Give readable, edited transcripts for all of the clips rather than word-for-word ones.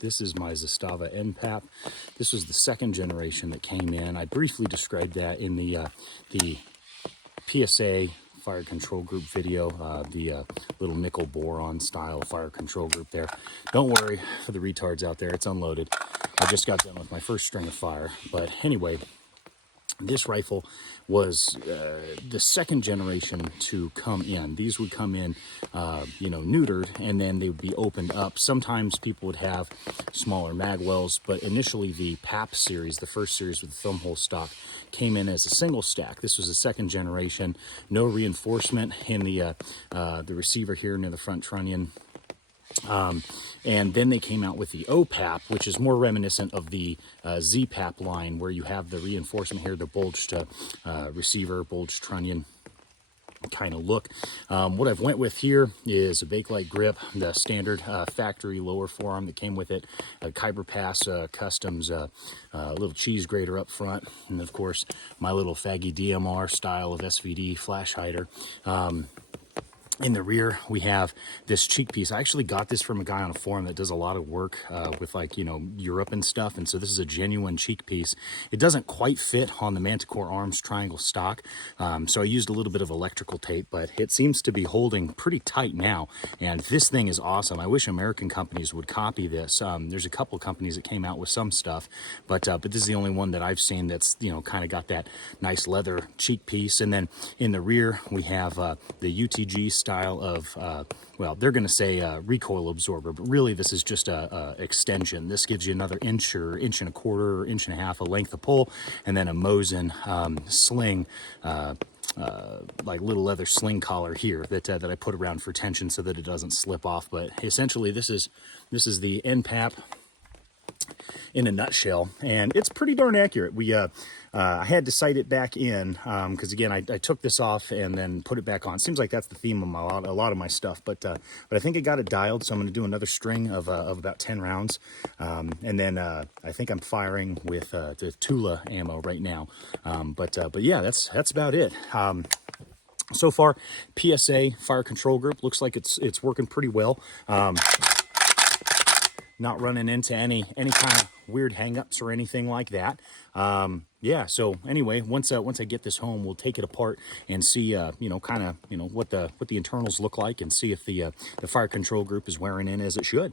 This is my Zastava Npap. This was the second generation that came in. I briefly described that in the PSA fire control group video, the little nickel boron style fire control group there. Don't worry for the retards out there, it's unloaded. I just got done with my first string of fire. But anyway, this rifle was the second generation to come in. These would come in, neutered, and then they would be opened up. Sometimes people would have smaller mag wells, but initially the PAP series, the first series with the film hole stock, came in as a single stack. This was the second generation. No reinforcement in the receiver here near the front trunnion. And then they came out with the OPAP, which is more reminiscent of the ZPAP line, where you have the reinforcement here, the bulged receiver, bulged trunnion kind of look. What I've went with here is a Bakelite grip, the standard factory lower forearm that came with it, a Kyber Pass Customs little cheese grater up front, and of course my little faggy DMR style of SVD flash hider. In the rear, we have this cheek piece. I actually got this from a guy on a forum that does a lot of work with Europe and stuff. And so this is a genuine cheek piece. It doesn't quite fit on the Manticore Arms triangle stock. So I used a little bit of electrical tape, but it seems to be holding pretty tight now. And this thing is awesome. I wish American companies would copy this. There's a couple of companies that came out with some stuff, but this is the only one that I've seen that's, kind of got that nice leather cheek piece. And then in the rear, we have the UTG style of, they're going to say recoil absorber, but really this is just a extension. This gives you another inch or inch and a quarter or inch and a half of length of pull, and then a Mosin sling, like little leather sling collar here that I put around for tension so that it doesn't slip off. But essentially this is the Npap in a nutshell, and it's pretty darn accurate. I had to sight it back in because again I took this off and then put it back on. Seems like that's the theme of a lot of my stuff, but I think I got it dialed, so I'm going to do another string of about 10 rounds, and then I think I'm firing with the Tula ammo right now. But yeah, that's about it. So far, PSA fire control group looks like it's working pretty well. Not running into any kind of weird hangups or anything like that. Yeah, so anyway, once I get this home, we'll take it apart and see, what the internals look like, and see if the fire control group is wearing in as it should.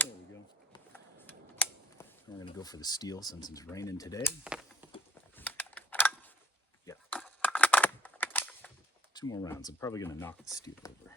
There we go. We're going to go for the steel since it's raining today. Yeah. 2 more rounds. I'm probably going to knock the steel over.